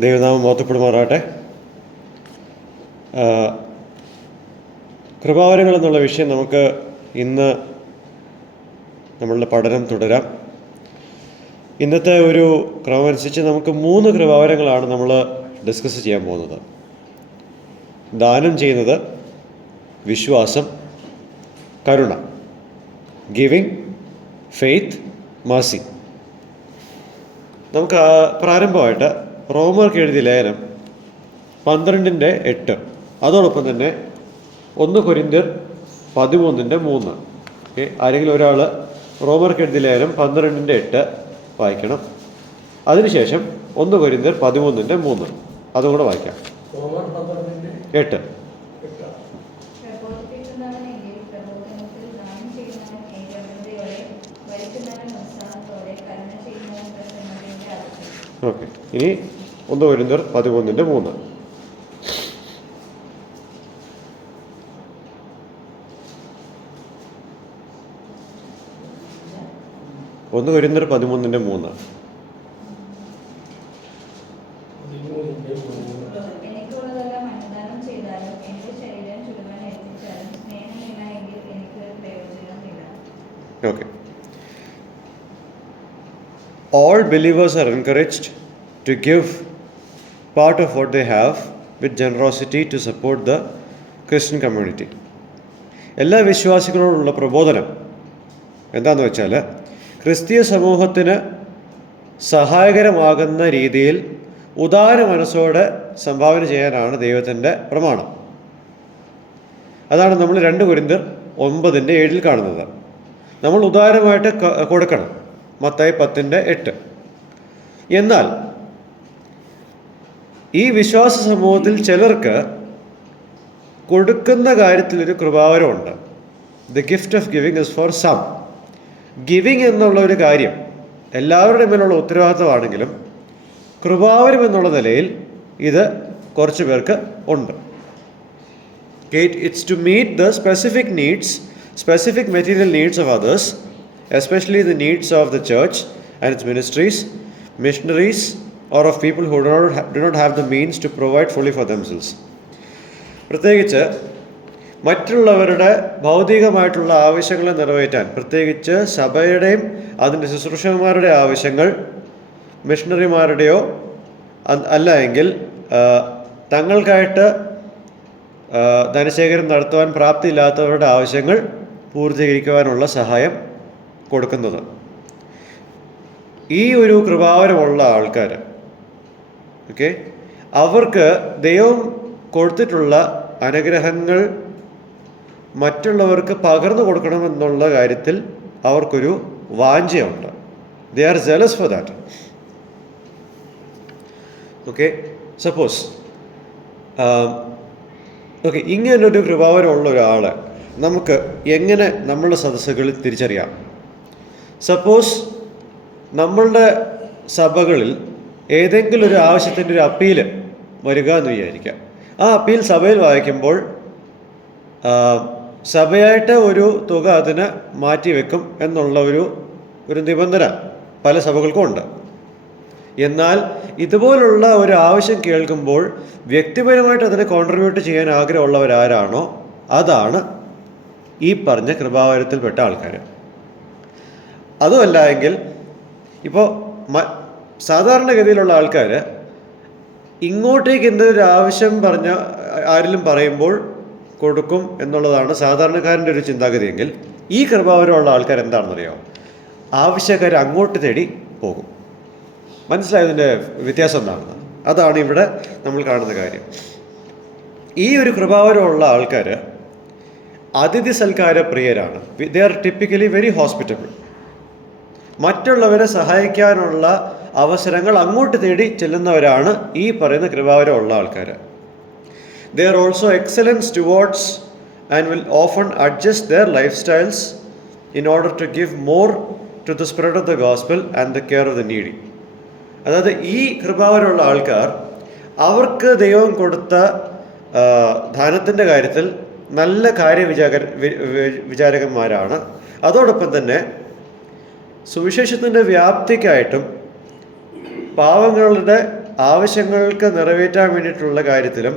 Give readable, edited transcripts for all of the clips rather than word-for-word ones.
ദൈവനാമം മഹത്വപ്പെടുമാറാകട്ടെ. കൃപാവരങ്ങൾ എന്നുള്ള വിഷയം നമുക്ക് ഇന്ന് നമ്മളുടെ പഠനം തുടരാം. ഇന്നത്തെ ഒരു ക്രമമനുസരിച്ച് നമുക്ക് 3 കൃപാവരങ്ങളാണ് നമ്മൾ ഡിസ്കസ് ചെയ്യാൻ പോകുന്നത്. ദാനം ചെയ്യുന്നത്, വിശ്വാസം, കരുണ. Giving, faith, Mercy. നമുക്ക് പ്രാരംഭമായിട്ട് റോമർക്ക് എഴുതിയ ലേഖനം 12:8, അതോടൊപ്പം തന്നെ 1 കൊരിന്ത്യർ 13:3. ആരെങ്കിലും ഒരാൾ റോമർക്ക് എഴുതിയ ലേഖനം 12:8 വായിക്കണം. അതിനുശേഷം 1 കൊരിന്ത്യർ 13:3 അതും കൂടെ വായിക്കാം. 8. ഓക്കെ, ഇനി 1 കൊരിന്ത്യർ 13:3. 1 കൊരിന്ത്യർ 13:3. Okay. All believers are encouraged to give part of what they have with generosity to support the Christian community. എല്ലാ വിശ്വാസികളോടുള്ള പ്രബോധനം എന്താണെന്ന് വെച്ചാൽ, ക്രിസ്തീയ സമൂഹത്തിന് സഹായകരമാകുന്ന രീതിയിൽ ഉദാര മനസ്സോടെ സംഭാവന ചെയ്യാനാണ് ദൈവത്തിൻ്റെ പ്രമാണം. അതാണ് നമ്മൾ 2 കൊരിന്ത്യർ 9:7 കാണുന്നത്. നമ്മൾ ഉദാരമായിട്ട് കൊടുക്കണം, മത്തായി 10:8. എന്നാൽ ഈ വിശ്വാസ സമൂഹത്തിൽ ചിലർക്ക് കൊടുക്കുന്ന കാര്യത്തിലൊരു കൃപാവരമുണ്ട്. The gift of giving is for some. Giving എന്നുള്ള ഒരു കാര്യം എല്ലാവരുടെ മേലുള്ള ഉത്തരവാദിത്തമാണെങ്കിലും കൃപാവരം എന്നുള്ള നിലയിൽ ഇത് കുറച്ച് പേർക്ക് ഉണ്ട്. It's to meet the specific material needs of others, especially the needs of the church and its ministries, missionaries, or of people who do not have the means to provide fully for themselves. പ്രത്യേകിച്ച് മറ്റുള്ളവരുടെ ഭൗതികമായിട്ടുള്ള ആവശ്യങ്ങളെ നിറവേറ്റാൻ, പ്രത്യേകിച്ച് സഭയുടെയും അതിൻ്റെ ശുശ്രൂഷകന്മാരുടെ ആവശ്യങ്ങൾ, മിഷണറിമാരുടെയോ അല്ല എങ്കിൽ തങ്ങൾക്കായിട്ട് ധനശേഖരം നടത്തുവാൻ പ്രാപ്തിയില്ലാത്തവരുടെ ആവശ്യങ്ങൾ പൂർത്തീകരിക്കുവാനുള്ള സഹായം കൊടുക്കുന്നത്. ഈ ഒരു കൃപാവരമുള്ള ആൾക്കാർ, ഓക്കെ, അവർക്ക് ദൈവം കൊടുത്തിട്ടുള്ള അനുഗ്രഹങ്ങൾ മറ്റുള്ളവർക്ക് പകർന്നു കൊടുക്കണമെന്നുള്ള കാര്യത്തിൽ അവർക്കൊരു വാഞ്ചയുണ്ട്. They are zealous for that. Okay, suppose okay, ഇങ്ങനൊരു കൃപാവരമുള്ള ഒരാൾ നമുക്ക് എങ്ങനെ നമ്മളുടെ സദസ്സുകളിൽ തിരിച്ചറിയാം? സപ്പോസ് നമ്മളുടെ സഭകളിൽ ഏതെങ്കിലും ഒരു ആവശ്യത്തിൻ്റെ ഒരു അപ്പീല് വരിക എന്ന് വിചാരിക്കാം. ആ അപ്പീൽ സഭയിൽ വായിക്കുമ്പോൾ സഭയായിട്ട് ഒരു തുക അതിന് മാറ്റിവെക്കും എന്നുള്ള ഒരു നിബന്ധന പല സഭകൾക്കും ഉണ്ട്. എന്നാൽ ഇതുപോലുള്ള ഒരു ആവശ്യം കേൾക്കുമ്പോൾ വ്യക്തിപരമായിട്ട് അതിനെ കോൺട്രിബ്യൂട്ട് ചെയ്യാൻ ആഗ്രഹമുള്ളവരാരാണോ അതാണ് ഈ പറഞ്ഞ കൃപാവരത്തിൽപ്പെട്ട ആൾക്കാർ. അതുമല്ല എങ്കിൽ ഇപ്പോൾ സാധാരണഗതിയിലുള്ള ആൾക്കാർ ഇങ്ങോട്ടേക്ക് എന്തൊരു ആവശ്യം ആരെങ്കിലും പറയുമ്പോൾ കൊടുക്കും എന്നുള്ളതാണ് സാധാരണക്കാരൻ്റെ ഒരു ചിന്താഗതിയെങ്കിൽ, ഈ കൃപാവരമുള്ള ആൾക്കാർ എന്താണെന്നറിയാമോ? ആവശ്യക്കാർ അങ്ങോട്ട് തേടി പോകും. മനസ്സിലായതിൻ്റെ വ്യത്യാസം എന്താണെന്ന്? അതാണ് ഇവിടെ നമ്മൾ കാണുന്ന കാര്യം. ഈ ഒരു കൃപാവരമുള്ള ആൾക്കാർ അതിഥി സൽക്കാര പ്രിയരാണ്. They are typically very hospitable. മറ്റുള്ളവരെ സഹായിക്കാനുള്ള അവസരങ്ങൾ അങ്ങോട്ട് തേടി ചെല്ലുന്നവരാണ് ഈ പറയുന്ന കൃപാവരമുള്ള ആൾക്കാർ. They are also excellent stewards and will often adjust their life styles in order to give more to the spread of the gospel and the care of the needy. അതായത് ഈ കൃപാവരമുള്ള ആൾക്കാർ അവർക്ക് ദൈവം കൊടുത്ത ധനത്തിൻ്റെ കാര്യത്തിൽ നല്ല വിചാരകന്മാരാണ്. അതോടൊപ്പം തന്നെ സുവിശേഷത്തിൻ്റെ വ്യാപ്തിക്കായിട്ടും പാവങ്ങളുടെ ആവശ്യങ്ങൾക്ക് നിറവേറ്റാൻ വേണ്ടിയിട്ടുള്ള കാര്യത്തിലും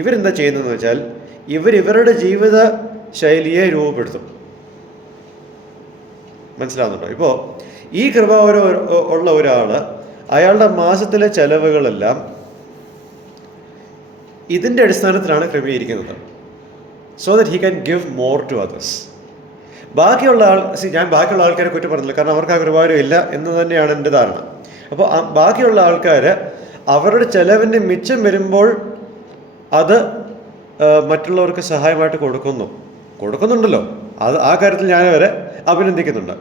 ഇവരെന്താ ചെയ്യുന്നതെന്ന് വെച്ചാൽ ഇവരുടെ ജീവിത ശൈലിയെ രൂപപ്പെടുത്തും. മനസ്സിലാവുന്നുണ്ടോ? ഇപ്പോൾ ഈ കൃപാവരം ഉള്ള ഒരാൾ അയാളുടെ മാസത്തിലെ ചെലവുകളെല്ലാം ഇതിൻ്റെ അടിസ്ഥാനത്തിലാണ് ക്രമീകരിക്കുന്നത്. So that he can give more to others. ബാക്കിയുള്ള ഞാൻ ബാക്കിയുള്ള ആൾക്കാരെ കുറ്റം പറഞ്ഞില്ല, കാരണം അവർക്ക് ആ കൃപാവരം ഇല്ല എന്ന് തന്നെയാണ് എൻ്റെ ധാരണ. അപ്പോൾ ബാക്കിയുള്ള ആൾക്കാർ അവരുടെ ചെലവിൻ്റെ മിച്ചം വരുമ്പോൾ അത് മറ്റുള്ളവർക്ക് സഹായമായിട്ട് കൊടുക്കുന്നുണ്ടല്ലോ. ആ കാര്യത്തിൽ ഞാൻ അവരെ അഭിനന്ദിക്കുന്നുണ്ട്.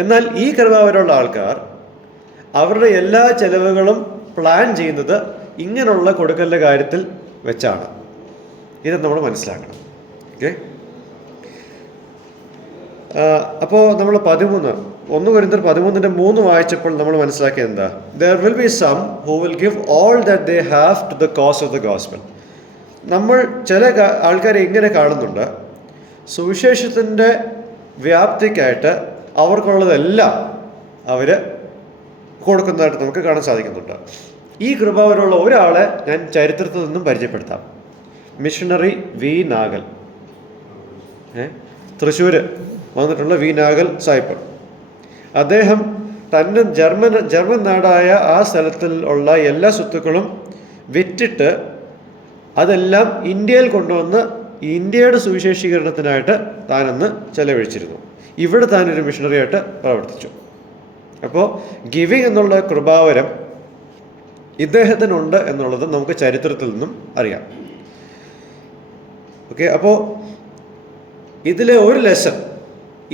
എന്നാൽ ഈ കൃപാവരമുള്ള ആൾക്കാർ അവരുടെ എല്ലാ ചെലവുകളും പ്ലാൻ ചെയ്യുന്നത് ഇങ്ങനെയുള്ള കൊടുക്കലിൻ്റെ കാര്യത്തിൽ വെച്ചാണ്. ഇത് നമ്മൾ മനസ്സിലാക്കണം. ഓക്കെ, അപ്പോൾ നമ്മൾ 1 കൊരിന്ത്യർ 13:3 വായിച്ചപ്പോൾ നമ്മൾ മനസ്സിലാക്കിയത് എന്താ? There will be some who will give all that they have to the cause of the gospel. നമ്മൾ ചില ആൾക്കാരെ ഇങ്ങനെ കാണുന്നുണ്ട്, സുവിശേഷത്തിൻ്റെ വ്യാപ്തിക്കായിട്ട് അവർക്കുള്ളതെല്ലാം അവർ കൊടുക്കുന്നതായിട്ട് നമുക്ക് കാണാൻ സാധിക്കുന്നുണ്ട്. ഈ കൃപാവരമുള്ള ഒരാളെ ഞാൻ ചരിത്രത്തിൽ നിന്നും പരിചയപ്പെടുത്താം. മിഷണറി വി നാഗൽ, തൃശ്ശൂർ വന്നിട്ടുള്ള വി നാഗൽ സാഹിബ്. അദ്ദേഹം തൻ്റെ ജർമ്മൻ നാടായ ആ സ്ഥലത്തിൽ ഉള്ള എല്ലാ സ്വത്തുക്കളും വിറ്റിട്ട് അതെല്ലാം ഇന്ത്യയിൽ കൊണ്ടുവന്ന് ഇന്ത്യയുടെ സുവിശേഷീകരണത്തിനായിട്ട് താനന്ന് ചെലവഴിച്ചിരുന്നു. ഇവിടെ താനൊരു മിഷണറി ആയിട്ട് പ്രവർത്തിച്ചു. അപ്പോൾ ഗിവിങ് എന്നുള്ള കൃപാവരം ഇദ്ദേഹത്തിനുണ്ട് എന്നുള്ളത് നമുക്ക് ചരിത്രത്തിൽ നിന്നും അറിയാം. ഓക്കെ, അപ്പോൾ ഇതിലെ ഒരു ലെസൺ,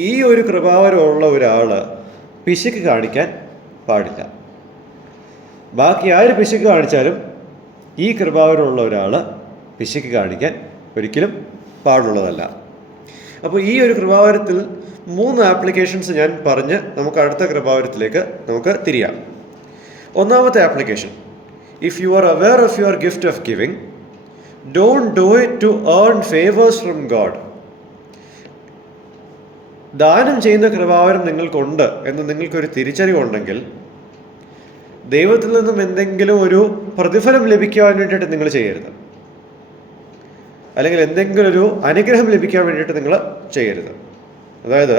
ഈ ഒരു കൃപാവരമുള്ള ഒരാൾ പിശുക്ക് കാണിക്കാൻ പാടില്ല. ബാക്കി ആര് പിശുക്ക് കാണിച്ചാലും ഈ കൃപാവരമുള്ള ഒരാൾ പിശുക്ക് കാണിക്കാൻ ഒരിക്കലും പാടുള്ളതല്ല. അപ്പോൾ ഈ ഒരു കൃപാവരത്തിൽ 3 ആപ്ലിക്കേഷൻസ് ഞാൻ പറഞ്ഞ് നമുക്ക് അടുത്ത കൃപാവരത്തിലേക്ക് നമുക്ക് തിരിയാം. ഒന്നാമത്തെ application, if you are aware of your gift of giving, don't do it to earn favours from God. ദാനം ചെയ്യുന്ന കൃപാവരം നിങ്ങൾക്കുണ്ട് എന്ന് നിങ്ങൾക്കൊരു തിരിച്ചറിവുണ്ടെങ്കിൽ ദൈവത്തിൽ നിന്നും എന്തെങ്കിലും ഒരു പ്രതിഫലം ലഭിക്കാൻ വേണ്ടിയിട്ട് നിങ്ങൾ ചെയ്യരുത്, അല്ലെങ്കിൽ എന്തെങ്കിലും ഒരു അനുഗ്രഹം ലഭിക്കാൻ വേണ്ടിയിട്ട് നിങ്ങൾ ചെയ്യരുത്. അതായത്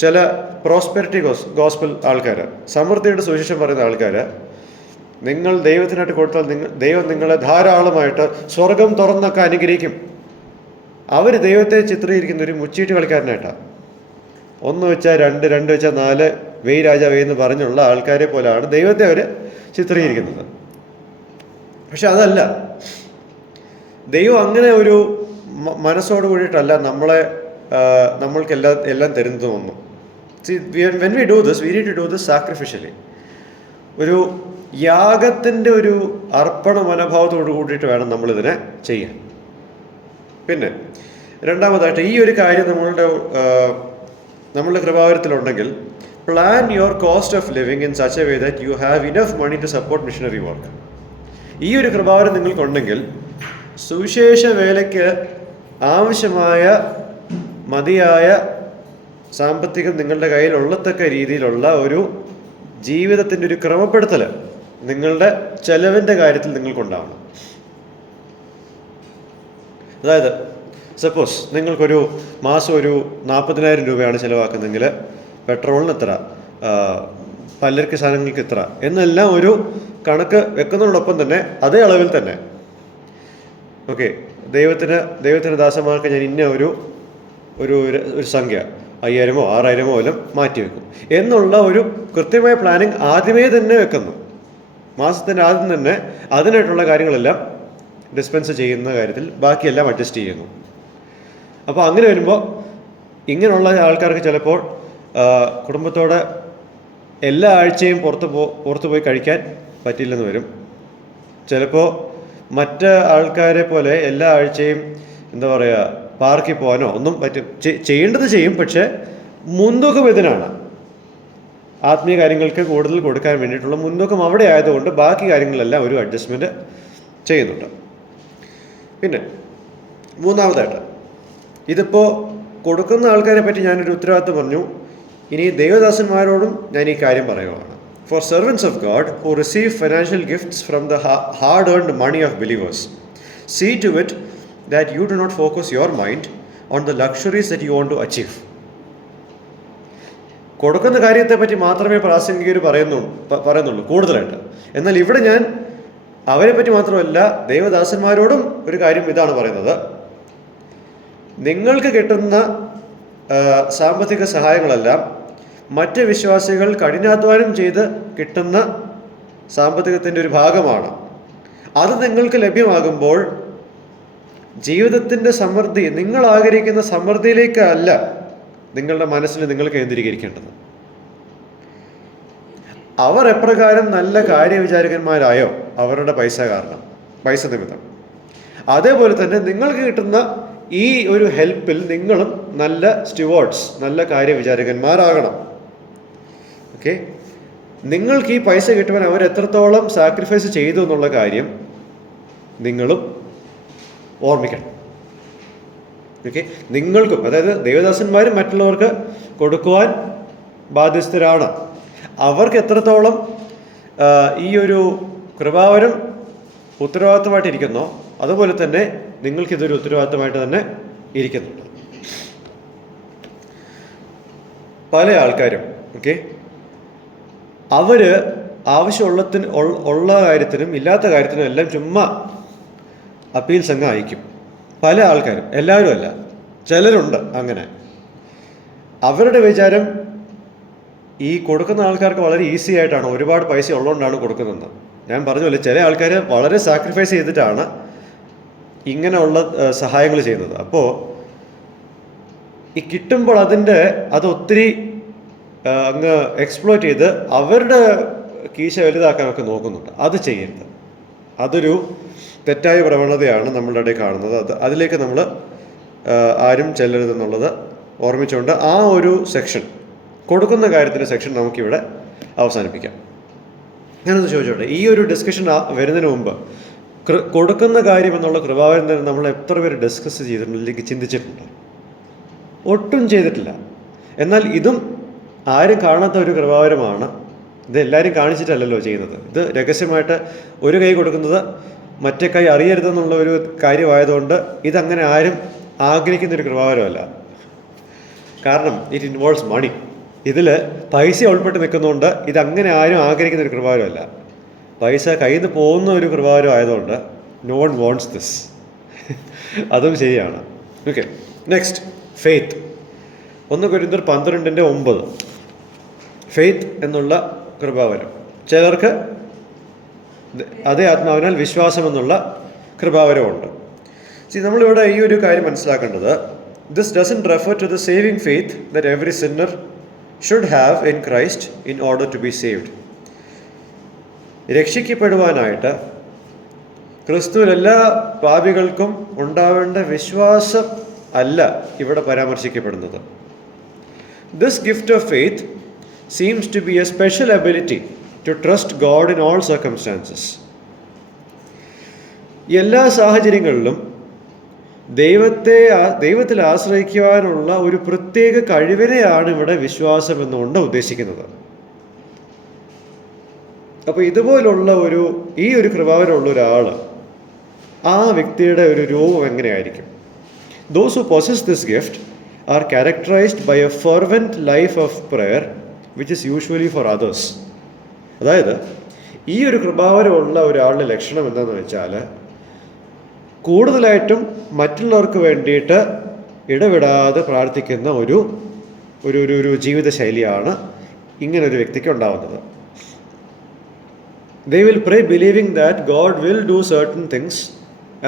ചില പ്രോസ്പെരിറ്റി ഗോസ്പൽ ആൾക്കാർ, സമൃദ്ധിയുടെ സുവിശേഷം പറയുന്ന ആൾക്കാർ, നിങ്ങൾ ദൈവത്തിനായിട്ട് കൊടുത്താൽ ദൈവം നിങ്ങളെ ധാരാളമായിട്ട് സ്വർഗം തുറന്നൊക്കെ അനുഗ്രഹിക്കും. അവർ ദൈവത്തെ ചിത്രീകരിക്കുന്ന ഒരു മുച്ചീട്ട് കളിക്കാരനായിട്ടാണ്. 1 വെച്ചാൽ 2, 2 വെച്ചാൽ 4, വെയ് രാജാവേ എന്ന് പറഞ്ഞുള്ള ആൾക്കാരെ പോലെയാണ് ദൈവത്തെ അവർ ചിത്രീകരിക്കുന്നത്. പക്ഷെ അതല്ല, ദൈവം അങ്ങനെ ഒരു മനസ്സോട് കൂടിയിട്ടല്ല നമ്മൾക്ക് എല്ലാം തരുന്നതൊന്നും. When we do this, we need to do this sacrificially. ഒരു യാഗത്തിൻ്റെ ഒരു അർപ്പണ മനോഭാവത്തോട് കൂടിയിട്ട് വേണം നമ്മളിതിനെ ചെയ്യാൻ. പിന്നെ രണ്ടാമതായിട്ട് ഈ ഒരു കാര്യം നമ്മളുടെ കൃപാവരത്തിലുണ്ടെങ്കിൽ, plan your cost of living in such a way that you have enough money to support missionary work. ഈ ഒരു കൃപാവരം നിങ്ങൾക്കുണ്ടെങ്കിൽ സുവിശേഷ വേലയ്ക്ക് ആവശ്യമായ മതിയായ സാമ്പത്തികം നിങ്ങളുടെ കയ്യിൽ ഉള്ളത്തക്ക രീതിയിലുള്ള ഒരു ജീവിതത്തിൻ്റെ ഒരു ക്രമപ്പെടുത്തൽ നിങ്ങളുടെ ചെലവിൻ്റെ കാര്യത്തിൽ നിങ്ങൾക്കുണ്ടാവണം. അതായത് സപ്പോസ് നിങ്ങൾക്കൊരു മാസം ഒരു 40,000 രൂപയാണ് ചിലവാക്കുന്നതെങ്കിൽ പെട്രോളിന് എത്ര, പലചരക്ക് സാധനങ്ങൾക്ക് ഇത്ര എന്നെല്ലാം ഒരു കണക്ക് വെക്കുന്നതോടൊപ്പം തന്നെ അതേ അളവിൽ തന്നെ ഓക്കെ ദൈവത്തിന് ദാസന്മാർക്ക് ഞാൻ ഇന്ന ഒരു സംഖ്യ 5,000 6,000 എല്ലാം മാറ്റിവെക്കും എന്നുള്ള ഒരു കൃത്യമായ പ്ലാനിങ് ആദ്യമേ തന്നെ വെക്കുന്നു. മാസത്തിൻ്റെ ആദ്യം തന്നെ അതിനായിട്ടുള്ള കാര്യങ്ങളെല്ലാം ഡിസ്പെൻസ് ചെയ്യുന്ന കാര്യത്തിൽ ബാക്കിയെല്ലാം അഡ്ജസ്റ്റ് ചെയ്യുന്നു. അപ്പോൾ അങ്ങനെ വരുമ്പോൾ ഇങ്ങനെയുള്ള ആൾക്കാർക്ക് ചിലപ്പോൾ കുടുംബത്തോടെ എല്ലാ ആഴ്ചയും പുറത്ത് പോയി കഴിക്കാൻ പറ്റില്ലെന്ന് വരും. ചിലപ്പോൾ മറ്റ് ആൾക്കാരെ പോലെ എല്ലാ ആഴ്ചയും എന്താ പറയുക പാർക്കിൽ പോകാനോ ഒന്നും ചെയ്യേണ്ടത് ചെയ്യും. പക്ഷേ മുൻതൂക്കം ഇതിനാണ്. ആത്മീയ കാര്യങ്ങൾക്ക് കൂടുതൽ കൊടുക്കാൻ വേണ്ടിയിട്ടുള്ള മുൻതൂക്കം അവിടെ ആയതുകൊണ്ട് ബാക്കി കാര്യങ്ങളെല്ലാം ഒരു അഡ്ജസ്റ്റ്മെൻറ്റ് ചെയ്യുന്നുണ്ട്. പിന്നെ മൂന്നാമതായിട്ട്, ഇതിപ്പോൾ കൊടുക്കുന്ന ആൾക്കാരെ പറ്റി ഞാനൊരു ഉത്തരവാദിത്വം പറഞ്ഞു. ഇനി ദൈവദാസന്മാരോടും ഞാൻ ഈ കാര്യം പറയുകയാണ്. For servants of God who receive financial gifts from the hard-earned money of believers, see to it that you do not focus your mind on the luxuries that you want to achieve. കൊടുക്കുന്ന കാര്യത്തെപ്പറ്റി മാത്രമേ പ്രാസംഗികർ പറയുന്നുള്ളൂ കൂടുതലായിട്ട്. എന്നാൽ ഇവിടെ ഞാൻ അവരെ പറ്റി മാത്രമല്ല ദൈവദാസന്മാരോടും ഒരു കാര്യം ഇതാണ് പറയുന്നത്. നിങ്ങൾക്ക് കിട്ടുന്ന സാമ്പത്തിക സഹായങ്ങളെല്ലാം മറ്റ് വിശ്വാസികൾ കഠിനാധ്വാനം ചെയ്ത് കിട്ടുന്ന സാമ്പത്തികത്തിൻ്റെ ഒരു ഭാഗമാണ്. അത് നിങ്ങൾക്ക് ലഭ്യമാകുമ്പോൾ ജീവിതത്തിൻ്റെ സമൃദ്ധി, നിങ്ങൾ ആഗ്രഹിക്കുന്ന സമൃദ്ധിയിലേക്കല്ല നിങ്ങളുടെ മനസ്സിൽ നിങ്ങൾ കേന്ദ്രീകരിക്കേണ്ടത്. അവർ എപ്രകാരം നല്ല കാര്യവിചാരകന്മാരായോ അവരുടെ പൈസ നിമിത്തം, അതേപോലെ തന്നെ നിങ്ങൾക്ക് കിട്ടുന്ന ഈ ഒരു ഹെൽപ്പിൽ നിങ്ങളും നല്ല സ്റ്റുവാർഡ്സ്, നല്ല കാര്യവിചാരകന്മാരാകണം. ഓക്കെ, നിങ്ങൾക്ക് ഈ പൈസ കിട്ടുവാൻ അവർ എത്രത്തോളം സാക്രിഫൈസ് ചെയ്തു എന്നുള്ള കാര്യം നിങ്ങളും ഓർമ്മിക്കണം. ഓക്കെ, നിങ്ങൾക്കും, അതായത് ദൈവദാസന്മാരും മറ്റുള്ളവർക്ക് കൊടുക്കുവാൻ ബാധ്യസ്ഥരാണ്. അവർക്ക് എത്രത്തോളം ഈ ഒരു കൃപാവരം ഉത്തരവാദിത്തമായിട്ടിരിക്കുന്നോ അതുപോലെ തന്നെ നിങ്ങൾക്കിതൊരു ഉത്തരവാദിത്തമായിട്ട് തന്നെ ഇരിക്കുന്നുണ്ട്. പല ആൾക്കാരും അവർ ഉള്ള കാര്യത്തിനും ഇല്ലാത്ത കാര്യത്തിനും എല്ലാം ചുമ്മാ അപ്പീൽസ് അങ്ങ് അയക്കും. പല ആൾക്കാരും, എല്ലാവരും അല്ല, ചിലരുണ്ട് അങ്ങനെ. അവരുടെ വിചാരം ഈ കൊടുക്കുന്ന ആൾക്കാർക്ക് വളരെ ഈസി ആയിട്ടാണ്, ഒരുപാട് പൈസ ഉള്ളതുകൊണ്ടാണ് കൊടുക്കുന്നത്. ഞാൻ പറഞ്ഞല്ലോ, ചില ആൾക്കാർ വളരെ സാക്രിഫൈസ് ചെയ്തിട്ടാണ് ഇങ്ങനെയുള്ള സഹായങ്ങൾ ചെയ്യുന്നത്. അപ്പോൾ ഈ കിട്ടുമ്പോൾ അത് ഒത്തിരി അങ്ങ് എക്സ്പ്ലോയിറ്റ് ചെയ്ത് അവരുടെ കീശ വലുതാക്കാനൊക്കെ നോക്കുന്നുണ്ട്. അത് ചെയ്യരുത്. അതൊരു തെറ്റായ പ്രവണതയാണ് നമ്മളുടെ ഇടയിൽ കാണുന്നത്. അതിലേക്ക് നമ്മൾ ആരും ചെല്ലരുതെന്നുള്ളത് ഓർമ്മിച്ചുകൊണ്ട് ആ ഒരു സെക്ഷൻ, കൊടുക്കുന്ന കാര്യത്തിൻ്റെ സെക്ഷൻ നമുക്കിവിടെ അവസാനിപ്പിക്കാം. ഞാനൊന്ന് ചോദിച്ചോട്ടെ, ഈ ഒരു ഡിസ്കഷൻ വരുന്നതിന് മുമ്പ് കൊടുക്കുന്ന കാര്യം എന്നുള്ള കൃപാവരം തന്നെ നമ്മൾ എത്ര പേര് ഡിസ്കസ് ചെയ്തിട്ടുണ്ടെങ്കിൽ ചിന്തിച്ചിട്ടുണ്ട്? ഒട്ടും ചെയ്തിട്ടില്ല. എന്നാൽ ഇതും ആരും കാണാത്ത ഒരു കൃപാവരമാണ്. ഇത് എല്ലാവരും കാണിച്ചിട്ടല്ലല്ലോ ചെയ്യുന്നത്. ഇത് രഹസ്യമായിട്ട് ഒരു കൈ കൊടുക്കുന്നത് മറ്റേ കൈ അറിയരുതെന്നുള്ള ഒരു കാര്യമായതുകൊണ്ട് ഇതങ്ങനെ ആരും ആഗ്രഹിക്കുന്നൊരു കൃപാവരമല്ല. കാരണം ഇറ്റ് ഇൻവോൾവ്സ് മണി. ഇതിൽ പൈസ ഉൾപ്പെട്ട് നിൽക്കുന്നതുകൊണ്ട് ഇതങ്ങനെ ആരും ആഗ്രഹിക്കുന്നൊരു കൃപാവരമല്ല. പൈസ കയ്യിൽ നിന്ന് പോകുന്ന ഒരു കൃപാവരം ആയതുകൊണ്ട് നോ വൺ വോണ്ട്സ് ദിസ്. അതും ശരിയാണ്. Okay, next, faith. 1 കൊരിന്ത്യർ 12:9. ഫെയ്ത്ത് എന്നുള്ള കൃപാവരം. ചിലർക്ക് അതേ ആത്മാവിനാൽ വിശ്വാസം എന്നുള്ള കൃപാവരമുണ്ട്. നമ്മളിവിടെ ഈ ഒരു കാര്യം മനസ്സിലാക്കേണ്ടത്, this doesn't refer to the saving faith that every sinner should have in Christ in order to be saved. രക്ഷിക്കപ്പെടുവാനായിട്ട് ക്രിസ്തുവിൽ എല്ലാ പാപികൾക്കും ഉണ്ടാവേണ്ട വിശ്വാസം അല്ല ഇവിടെ പരാമർശിക്കപ്പെടുന്നത്. This gift of faith seems to be a special ability to trust God in all circumstances. എല്ലാ സാഹചര്യങ്ങളിലും ദൈവത്തിൽ ആശ്രയിക്കുവാനുള്ള ഒരു പ്രത്യേക കഴിവിനെയാണ് ഇവിടെ വിശ്വാസം എന്നുകൊണ്ട് ഉദ്ദേശിക്കുന്നത്. അപ്പോൾ ഇതുപോലുള്ള ഈ ഒരു കൃപാവരമുള്ള ഒരാൾ, ആ വ്യക്തിയുടെ ഒരു രൂപം എങ്ങനെയായിരിക്കും? Those who possess this gift are characterized by a fervent life of prayer which is usually for others. അതായത് ഈ ഒരു കൃപാവരമുള്ള ഒരാളുടെ ലക്ഷണം എന്താണെന്ന് വെച്ചാൽ, കൂടുതലായിട്ടും മറ്റുള്ളവർക്ക് വേണ്ടിയിട്ട് ഇടവിടാതെ പ്രാർത്ഥിക്കുന്ന ഒരു ജീവിതശൈലിയാണ് ഇങ്ങനൊരു വ്യക്തിക്ക് ഉണ്ടാവുന്നത്. They will pray believing that God will do certain things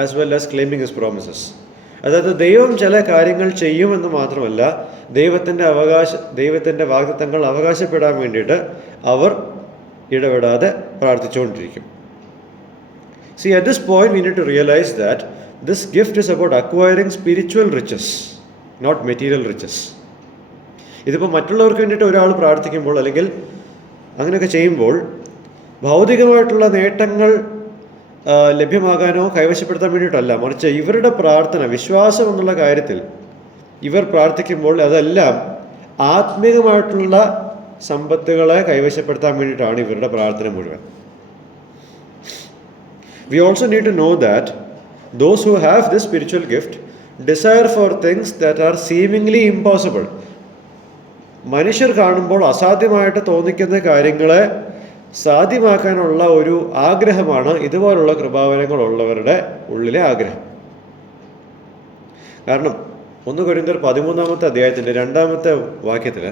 as well as claiming His promises. അതായത് ദൈവം ചില കാര്യങ്ങൾ ചെയ്യുമെന്ന് മാത്രമല്ല, ദൈവത്തിൻ്റെ വാഗ്ദത്തങ്ങൾ അവകാശപ്പെടാൻ വേണ്ടിയിട്ട് അവർ ഇടപെടാതെ പ്രാർത്ഥിച്ചുകൊണ്ടിരിക്കും. See, at this point we need to realize that this gift is about acquiring spiritual riches, not material riches. ഇതിപ്പോൾ മറ്റുള്ളവർക്ക് വേണ്ടിയിട്ട് ഒരാൾ പ്രാർത്ഥിക്കുമ്പോൾ അല്ലെങ്കിൽ അങ്ങനെയൊക്കെ ചെയ്യുമ്പോൾ ഭൗതികമായിട്ടുള്ള നേട്ടങ്ങൾ ലഭ്യമാകാനോ കൈവശപ്പെടുത്താൻ വേണ്ടിയിട്ടല്ല, മറിച്ച് ഇവരുടെ പ്രാർത്ഥന, വിശ്വാസം എന്നുള്ള കാര്യത്തിൽ ഇവർ പ്രാർത്ഥിക്കുമ്പോൾ അതെല്ലാം ആത്മീകമായിട്ടുള്ള സമ്പത്തുകളെ കൈവശപ്പെടുത്താൻ വേണ്ടിയിട്ടാണ് ഇവരുടെ പ്രാർത്ഥന മുഴുവൻ. We also need to know that those who have this spiritual gift desire for things that are seemingly impossible. മനുഷ്യർ കാണുമ്പോൾ അസാധ്യമായിട്ട് തോന്നിക്കുന്ന കാര്യങ്ങളെ സാധ്യമാക്കാനുള്ള ഒരു ആഗ്രഹമാണ് ഇതുപോലുള്ള കൃപാവരങ്ങളുള്ളവരുടെ ഉള്ളിലെ ആഗ്രഹം. കാരണം 1 കൊരിന്ത്യർ 13-ാമത്തെ അധ്യായത്തിൻ്റെ 2-ാമത്തെ വാക്യത്തിൽ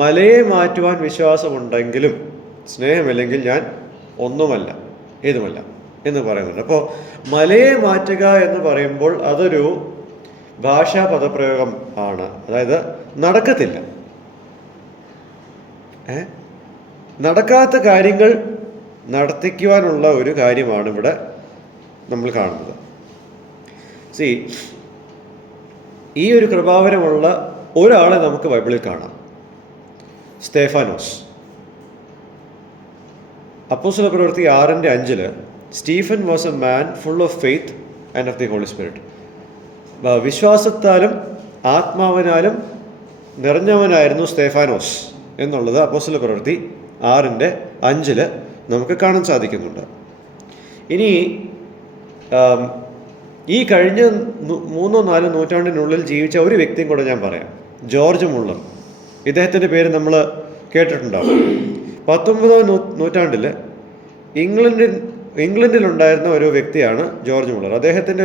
മലയെ മാറ്റുവാൻ വിശ്വാസമുണ്ടെങ്കിലും സ്നേഹമില്ലെങ്കിൽ ഞാൻ ഒന്നുമല്ല ഏതുമല്ല എന്ന് പറയുന്നുണ്ട്. അപ്പോൾ മലയെ മാറ്റുക എന്ന് പറയുമ്പോൾ അതൊരു ഭാഷാ പദപ്രയോഗം ആണ്. അതായത് നടക്കത്തില്ല, നടക്കാത്ത കാര്യങ്ങൾ നടത്തിക്കുവാനുള്ള ഒരു കാര്യമാണ് ഇവിടെ നമ്മൾ കാണുന്നത്. ഈ ഒരു കൃപാവരമുള്ള ഒരാളെ നമുക്ക് ബൈബിളിൽ കാണാം, സ്തേഫാനോസ്. അപ്പോസ്തല പ്രവൃത്തി 6:5 Stephen was a man full of faith and of the Holy Spirit. വിശ്വാസത്താലും ആത്മാവിനാലും നിറഞ്ഞവനായിരുന്നു സ്തേഫാനോസ് എന്നുള്ളത് അപ്പോസ്തല പ്രവൃത്തി 6:5 നമുക്ക് കാണാൻ സാധിക്കുന്നുണ്ട്. ഇനി ഈ കഴിഞ്ഞ 3-4 നൂറ്റാണ്ടിനുള്ളിൽ ജീവിച്ച ഒരു വ്യക്തിയും കൂടെ ഞാൻ പറയാം, ജോർജ് മുള്ളർ. ഇദ്ദേഹത്തിൻ്റെ പേര് നമ്മൾ കേട്ടിട്ടുണ്ടാവും. 19-ാം നൂറ്റാണ്ടിൽ ഇംഗ്ലണ്ടിലുണ്ടായിരുന്ന ഒരു വ്യക്തിയാണ് ജോർജ് മുള്ളർ. അദ്ദേഹത്തിൻ്റെ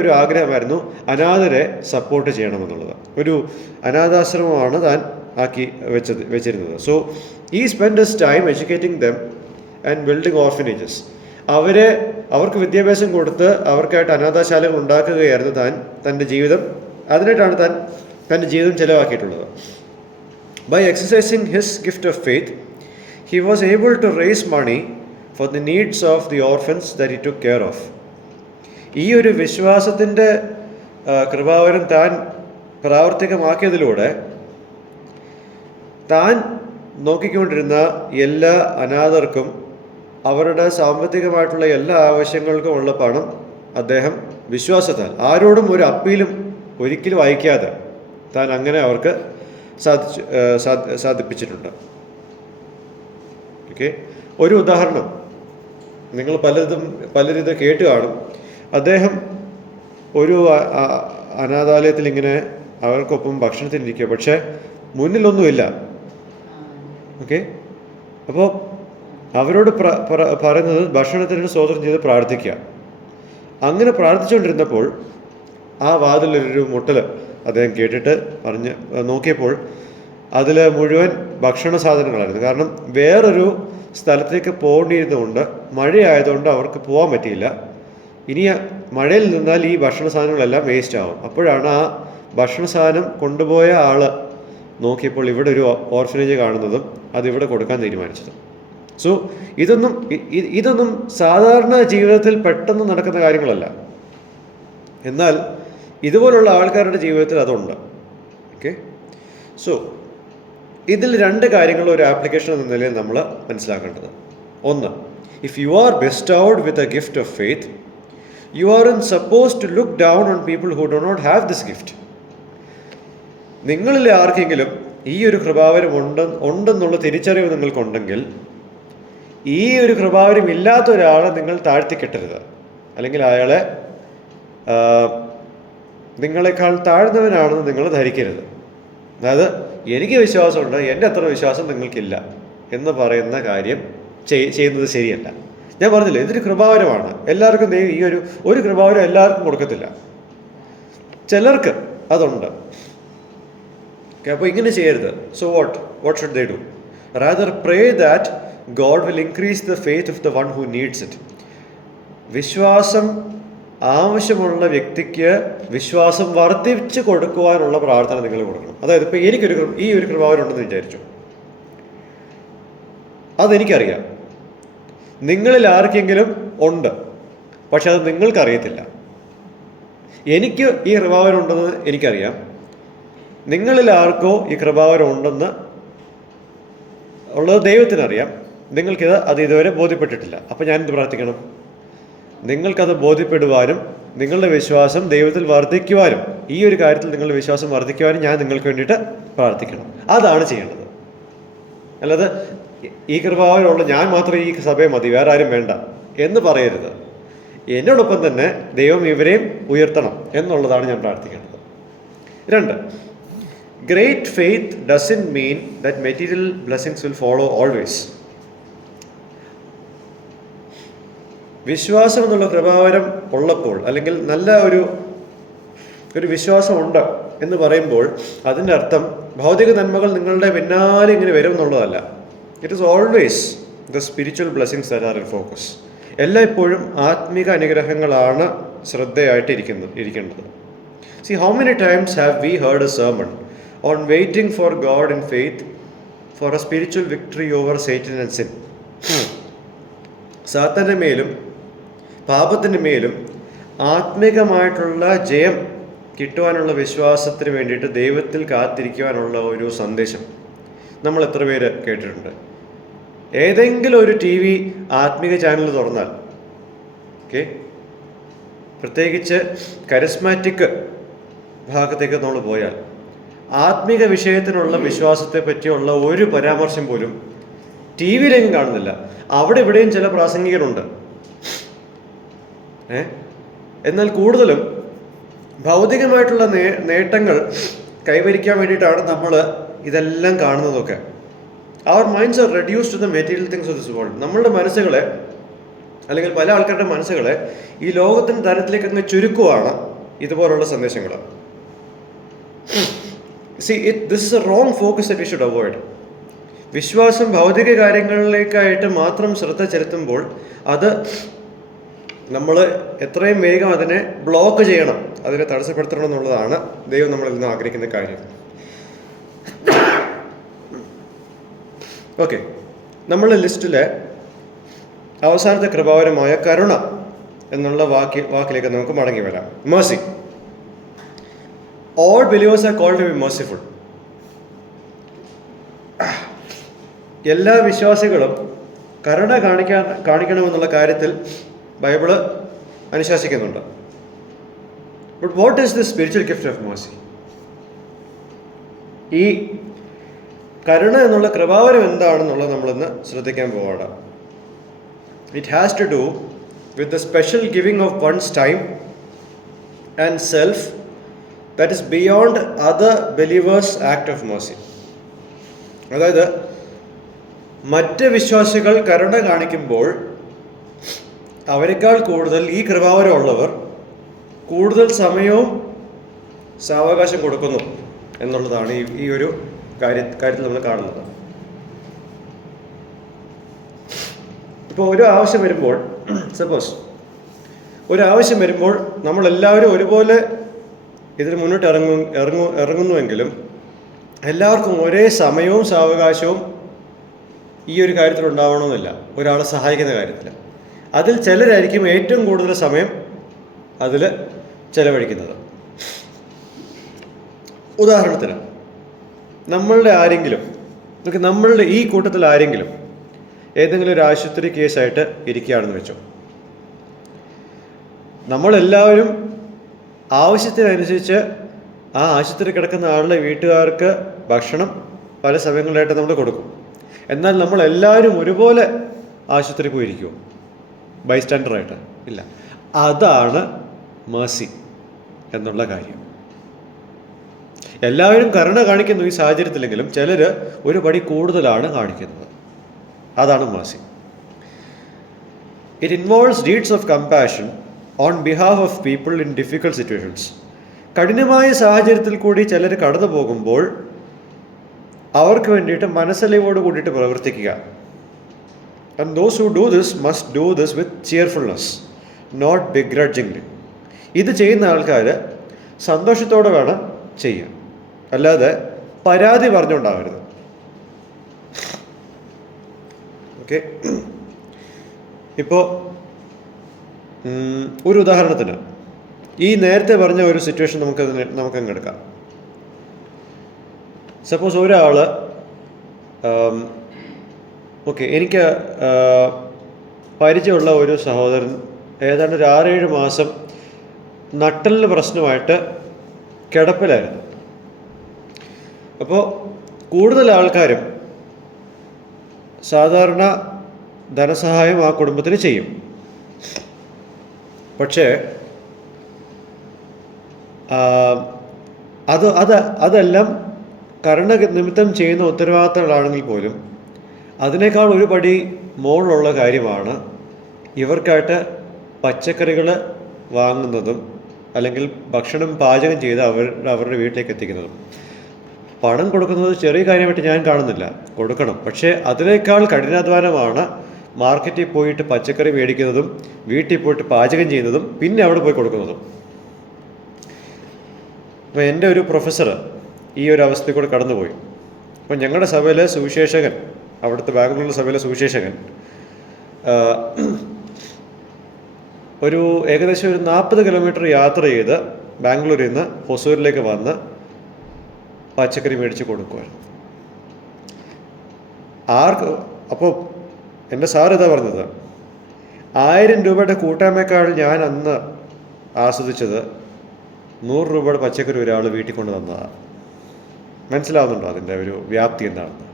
ഒരു ആഗ്രഹമായിരുന്നു അനാഥരെ സപ്പോർട്ട് ചെയ്യണമെന്നുള്ളത്. ഒരു അനാഥാശ്രമമാണ് താൻ ആക്കി വെച്ചിരുന്നത്. സോ ഈ spend his time educating them and building orphanages. അവർക്ക് വിദ്യാഭ്യാസം കൊടുത്ത് അവർക്കായിട്ട് അനാഥാശാലകൾ ഉണ്ടാക്കുകയായിരുന്നു തൻ്റെ ജീവിതം. അതിനായിട്ടാണ് തൻ്റെ ജീവിതം ചെലവാക്കിയിട്ടുള്ളത്. By exercising his gift of faith he was able to raise money for the needs of the orphans that he took care of. ഈ ഒരു വിശ്വാസത്തിൻ്റെ കൃപാവരം താൻ പ്രാവർത്തികമാക്കിയതിലൂടെ താൻ നോക്കിക്കൊണ്ടിരുന്ന എല്ലാ അനാഥർക്കും അവരുടെ സാമ്പത്തികമായിട്ടുള്ള എല്ലാ ആവശ്യങ്ങൾക്കും ഉള്ള പണം അദ്ദേഹം വിശ്വാസത്താൽ ആരോടും ഒരു അപ്പീലും ഒരിക്കലും അയക്കാതെ താൻ അങ്ങനെ അവർക്ക് സാധിപ്പിച്ചിട്ടുണ്ട്. ഓക്കെ, ഒരു ഉദാഹരണം നിങ്ങൾ പലരും ഇത് കേട്ട് കാണും. അദ്ദേഹം ഒരു അനാഥാലയത്തിൽ ഇങ്ങനെ അവർക്കൊപ്പം ഭക്ഷണത്തിനിരിക്കുക, പക്ഷേ മുന്നിലൊന്നുമില്ല. ഓക്കെ, അപ്പോൾ അവരോട് പറയുന്നത് ഭക്ഷണത്തിന് സ്തോത്രം ചെയ്ത് പ്രാർത്ഥിക്കുക. അങ്ങനെ പ്രാർത്ഥിച്ചുകൊണ്ടിരുന്നപ്പോൾ ആ വാതിലൊരു മുട്ടൽ അദ്ദേഹം കേട്ടിട്ട് നോക്കിയപ്പോൾ അതിൽ മുഴുവൻ ഭക്ഷണ സാധനങ്ങളായിരുന്നു. കാരണം വേറൊരു സ്ഥലത്തേക്ക് പോകേണ്ടിയിരുന്നതുകൊണ്ട് മഴയായതുകൊണ്ട് അവർക്ക് പോകാൻ പറ്റിയില്ല. ഇനി മഴയിൽ നിന്നാൽ ഈ ഭക്ഷണ സാധനങ്ങളെല്ലാം വേസ്റ്റ് ആവും. അപ്പോഴാണ് ആ ഭക്ഷണ സാധനം കൊണ്ടുപോയ ആൾ നോക്കിയപ്പോൾ ഇവിടെ ഒരു ഓർഫനേജ് കാണുന്നതും അതിവിടെ കൊടുക്കാൻ തീരുമാനിച്ചത്. സോ ഇതൊന്നും സാധാരണ ജീവിതത്തിൽ പെട്ടെന്ന് നടക്കുന്ന കാര്യങ്ങളല്ല. എന്നാൽ ഇതുപോലുള്ള ആൾക്കാരുടെ ജീവിതത്തിൽ അതുണ്ട്. ഓക്കെ, സോ ഇതിൽ 2 കാര്യങ്ങൾ ഒരു ആപ്ലിക്കേഷൻ എന്ന നിലയിൽ നമ്മൾ മനസ്സിലാക്കേണ്ടത്. ഒന്ന്, if you R bestowed with a gift of faith, you aren't supposed to look down on people who do not have this gift. നിങ്ങളിൽ ആർക്കെങ്കിലും ഈ ഒരു കൃപാവരം ഉണ്ടെന്നുള്ള തിരിച്ചറിവ് നിങ്ങൾക്കുണ്ടെങ്കിൽ ഈ ഒരു കൃപാവരം ഇല്ലാത്ത ഒരാളെ നിങ്ങൾ താഴ്ത്തിക്കെട്ടരുത്, അല്ലെങ്കിൽ അയാളെ നിങ്ങളെക്കാൾ താഴ്ന്നവനാണെന്ന് നിങ്ങൾ ധരിക്കരുത്. അതായത് എനിക്ക് വിശ്വാസമുണ്ട്, എൻ്റെ അത്ര വിശ്വാസം നിങ്ങൾക്കില്ല എന്ന് പറയുന്ന കാര്യം ചെയ്യുന്നത് ശരിയല്ല. ഞാൻ പറഞ്ഞില്ലേ, ഇതൊരു കൃപാവരമാണ്. എല്ലാവർക്കും ഈ ഒരു കൃപാവരം എല്ലാവർക്കും കൊടുക്കത്തില്ല, ചിലർക്ക് അതുണ്ട്. അപ്പോൾ ഇങ്ങനെ ചെയ്യരുത്. So what should they do? Rather pray that God will increase the faith of the one who needs it. വിശ്വാസം ആവശ്യമുള്ള വ്യക്തിക്ക് വിശ്വാസം വർദ്ധിച്ച് കൊടുക്കുവാനുള്ള പ്രാർത്ഥന നിങ്ങൾ കൊടുക്കണം. അതായത് ഇപ്പോൾ ഈ ഒരു കൃപാവരം ഉണ്ടെന്ന് വിചാരിച്ചു, അതെനിക്കറിയാം, നിങ്ങളിൽ ആർക്കെങ്കിലും ഉണ്ട്, പക്ഷെ അത് നിങ്ങൾക്കറിയത്തില്ല. എനിക്ക് ഈ കൃപാവരം ഉണ്ടെന്ന് എനിക്കറിയാം, നിങ്ങളിൽ ആർക്കോ ഈ കൃപാവരം ഉണ്ടെന്ന് ഉള്ളത് ദൈവത്തിനറിയാം, അത് ഇതുവരെ ബോധ്യപ്പെട്ടിട്ടില്ല. അപ്പോൾ ഞാനെന്ത് പ്രാർത്ഥിക്കണം? നിങ്ങൾക്കത് ബോധ്യപ്പെടുവാനും നിങ്ങളുടെ വിശ്വാസം ദൈവത്തിൽ വർദ്ധിക്കുവാനും, ഈ ഒരു കാര്യത്തിൽ നിങ്ങളുടെ വിശ്വാസം വർദ്ധിക്കുവാനും ഞാൻ നിങ്ങൾക്ക് വേണ്ടിയിട്ട് പ്രാർത്ഥിക്കണം. അതാണ് ചെയ്യേണ്ടത്. അല്ലാതെ ഈ കൃപാവരമുള്ള ഞാൻ മാത്രം ഈ സഭയെ മതി, വേറെ ആരും വേണ്ട എന്ന് പറയരുത്. എന്നോടൊപ്പം തന്നെ ദൈവം ഇവരെയും ഉയർത്തണം എന്നുള്ളതാണ് ഞാൻ പ്രാർത്ഥിക്കേണ്ടത്. 2, great faith doesn't mean that material blessings will follow always. വിശ്വാസം എന്നുള്ള കൃപാവരം ഉള്ളപ്പോൾ, അല്ലെങ്കിൽ നല്ല ഒരു വിശ്വാസമുണ്ട് എന്ന് പറയുമ്പോൾ അതിൻ്റെ അർത്ഥം ഭൗതിക നന്മകൾ നിങ്ങളുടെ പിന്നാലെ ഇങ്ങനെ വരും എന്നുള്ളതല്ല. It is always the spiritual blessings that are in focus. എല്ലായ്പ്പോഴും ആത്മിക അനുഗ്രഹങ്ങളാണ് ശ്രദ്ധയായിട്ട് ഇരിക്കേണ്ടത്. See, how many times have we heard a sermon on waiting for God in faith for a spiritual victory over Satan and sin. സാത്താൻ്റെ മേലും പാപത്തിൻ്റെ മേലും ആത്മികമായിട്ടുള്ള ജയം കിട്ടുവാനുള്ള വിശ്വാസത്തിന് വേണ്ടിയിട്ട് ദൈവത്തിൽ കാത്തിരിക്കുവാനുള്ള ഒരു സന്ദേശം നമ്മൾ എത്ര പേര് കേട്ടിട്ടുണ്ട്? ഏതെങ്കിലും ഒരു TV ആത്മിക ചാനൽ തുറന്നാൽ, ഓക്കെ, പ്രത്യേകിച്ച് കരിസ്മാറ്റിക് ഭാഗത്തേക്ക് നമ്മൾ പോയാൽ ആത്മിക വിഷയത്തിനുള്ള വിശ്വാസത്തെ പറ്റിയുള്ള ഒരു പരാമർശം പോലും TV-യിലെങ്കിലും കാണുന്നില്ല. അവിടെ ഇവിടെയും ചില പ്രാസംഗികരുണ്ട്. എന്നാൽ കൂടുതലും ഭൗതികമായിട്ടുള്ള നേട്ടങ്ങൾ കൈവരിക്കാൻ വേണ്ടിയിട്ടാണ് നമ്മൾ ഇതെല്ലാം കാണുന്നതൊക്കെ. Our minds are reduced to the material things of this world. നമ്മളുടെ മനസ്സുകളെ, അല്ലെങ്കിൽ പല ആൾക്കാരുടെ മനസ്സുകളെ ഈ ലോകത്തിൻ്റെ തരത്തിലേക്ക് അങ്ങ് ചുരുക്കുവാണ് ഇതുപോലുള്ള സന്ദേശങ്ങൾ. This is A wrong focus that we should avoid. വിശ്വാസം ഭൗതിക കാര്യങ്ങളിലേക്കായിട്ട് മാത്രം ശ്രദ്ധ ചെലുത്തുമ്പോൾ അത് നമ്മൾ എത്രയും വേഗം അതിനെ ബ്ലോക്ക് ചെയ്യണം, അതിനെ തടസ്സപ്പെടുത്തണം എന്നുള്ളതാണ് ദൈവം നമ്മളിൽ നിന്ന് ആഗ്രഹിക്കുന്ന കാര്യം. ഓക്കെ, നമ്മളുടെ ലിസ്റ്റിലെ അവസാനത്തെ കൃപാവരമായ കരുണ എന്നുള്ള വാക്കിലേക്ക് നമുക്ക് മടങ്ങി വരാം. Mercy. All believers are called to be merciful. എല്ലാ വിശ്വാസികളും കരുണ കാണിക്കണമെന്നുള്ള കാര്യത്തിൽ ബൈബിള് അനുശാസിക്കുന്നുണ്ട്. But what is the spiritual gift of mercy? ഈ കരുണ എന്നുള്ള കൃപാവരം എന്താണെന്നുള്ളത് നമ്മളിന്ന് ശ്രദ്ധിക്കാൻ പോവാണ്. It has to do with the special giving of one's time and self that is beyond other believers act of mercy. അതായത് മറ്റ് വിശ്വാസികൾ കരുണ കാണിക്കുമ്പോൾ അവരെക്കാൾ കൂടുതൽ ഈ കൃപാവരമുള്ളവർ കൂടുതൽ സമയവും സാവകാശം കൊടുക്കുന്നു എന്നുള്ളതാണ് ഈ ഒരു കാര്യത്തിൽ നമ്മൾ കാണുന്നത്. ഇപ്പോൾ ഒരു ആവശ്യം വരുമ്പോൾ, സപ്പോസ് ഒരു ആവശ്യം വരുമ്പോൾ നമ്മളെല്ലാവരും ഒരുപോലെ ഇതിന് മുന്നോട്ട് ഇറങ്ങുന്നുവെങ്കിലും എല്ലാവർക്കും ഒരേ സമയവും സാവകാശവും ഈ ഒരു കാര്യത്തിൽ ഉണ്ടാവണമെന്നില്ല. ഒരാളെ സഹായിക്കുന്ന കാര്യത്തിൽ അതിൽ ചിലരായിരിക്കും ഏറ്റവും കൂടുതൽ സമയം അതിൽ ചെലവഴിക്കുന്നത്. ഉദാഹരണത്തിന്, നമ്മളുടെ ഈ കൂട്ടത്തിൽ ആരെങ്കിലും ഏതെങ്കിലും ഒരു ആശുപത്രി കേസായിട്ട് ഇരിക്കുകയാണെന്ന് വെച്ചോ. നമ്മളെല്ലാവരും ആവശ്യത്തിനനുസരിച്ച് ആ ആശുപത്രി കിടക്കുന്ന ആളുടെ വീട്ടുകാർക്ക് ഭക്ഷണം പല സമയങ്ങളിലായിട്ട് നമ്മൾ കൊടുക്കും. എന്നാൽ നമ്മളെല്ലാവരും ഒരുപോലെ ആശുപത്രി പോയിരിക്കുമോ ബൈസ്റ്റാൻഡറായിട്ട്? ഇല്ല. അതാണ് മേഴ്സി എന്നുള്ള കാര്യം. എല്ലാവരും കരുണ കാണിക്കുന്നു ഈ സാഹചര്യത്തിലെങ്കിലും ചിലർ ഒരു പടി കൂടുതലാണ് കാണിക്കുന്നത്. അതാണ് Mercy. It involves deeds of compassion on behalf of people in difficult situations. കഠിനമായ സാഹചര്യത്തിൽ കൂടി ചിലർ കടന്നു പോകുമ്പോൾ അവർക്ക് വേണ്ടിയിട്ട് മനസ്സലിവോട് കൂടിയിട്ട് പ്രവർത്തിക്കുക. And those who do this must do this with cheerfulness, not begrudgingly. ഇത് ചെയ്യുന്ന ആൾക്കാർ സന്തോഷത്തോടെ വേണം ചെയ്യാൻ, അല്ലാതെ പരാതി പറഞ്ഞുകൊണ്ടാവരുത്. ഓക്കെ, ഇപ്പോൾ ഒരു ഉദാഹരണത്തിന് ഈ നേരത്തെ പറഞ്ഞ ഒരു സിറ്റുവേഷൻ നമുക്കങ്ങ് എടുക്കാം. സപ്പോസ് ഒരാൾ ഓക്കെ, എനിക്ക് പരിചയമുള്ള ഒരു സഹോദരൻ ഏതാണ്ട് ഒരു 6-7 മാസം നട്ടലിന് പ്രശ്നമായിട്ട് കിടപ്പിലായിരുന്നു. അപ്പോൾ കൂടുതൽ ആൾക്കാരും സാധാരണ ധനസഹായം ആ കുടുംബത്തിന് ചെയ്യും. പക്ഷേ അതെല്ലാം കരുണ നിമിത്തം ചെയ്യുന്ന ഉത്തരവാദിത്തങ്ങളാണെങ്കിൽ പോലും അതിനേക്കാൾ ഒരു പടി മുകളിലുള്ള കാര്യമാണ് ഇവർക്കായിട്ട് പച്ചക്കറികൾ വാങ്ങുന്നതും അല്ലെങ്കിൽ ഭക്ഷണം പാചകം ചെയ്ത് അവരുടെ വീട്ടിലേക്ക് എത്തിക്കുന്നതും. പണം കൊടുക്കുന്നത് ചെറിയ കാര്യമായിട്ട് ഞാൻ കാണുന്നില്ല, കൊടുക്കണം. പക്ഷേ അതിനേക്കാൾ കഠിനാധ്വാനമാണ് മാർക്കറ്റിൽ പോയിട്ട് പച്ചക്കറി മേടിക്കുന്നതും വീട്ടിൽ പോയിട്ട് പാചകം ചെയ്യുന്നതും പിന്നെ അവിടെ പോയി കൊടുക്കുന്നതും. അപ്പോൾ എൻ്റെ ഒരു പ്രൊഫസർ ഈ ഒരു അവസ്ഥയിൽ കൂടെ കടന്നുപോയി. അപ്പോൾ ഞങ്ങളുടെ സഭയിലെ സുവിശേഷകൻ, അവിടുത്തെ ബാംഗ്ലൂരിലെ സഭയിലെ സുവിശേഷകൻ ഒരു ഏകദേശം ഒരു 40 കിലോമീറ്റർ യാത്ര ചെയ്ത് ബാംഗ്ലൂരിൽ നിന്ന് ഹൊസൂരിലേക്ക് വന്ന് പച്ചക്കറി മേടിച്ച് കൊടുക്കുമായിരുന്നു. അപ്പോൾ എൻ്റെ സാർ ഇതാ പറഞ്ഞത്, 1000 രൂപയുടെ കൂട്ടായ്മയേക്കാൾ ഞാൻ അന്ന് ആസ്വദിച്ചത് 100 രൂപയുടെ പച്ചക്കറി ഒരാൾ വീട്ടിൽ കൊണ്ട് തന്നതാണ്. മനസ്സിലാവുന്നുണ്ടോ അതിൻ്റെ ഒരു വ്യാപ്തി എന്താണെന്ന്?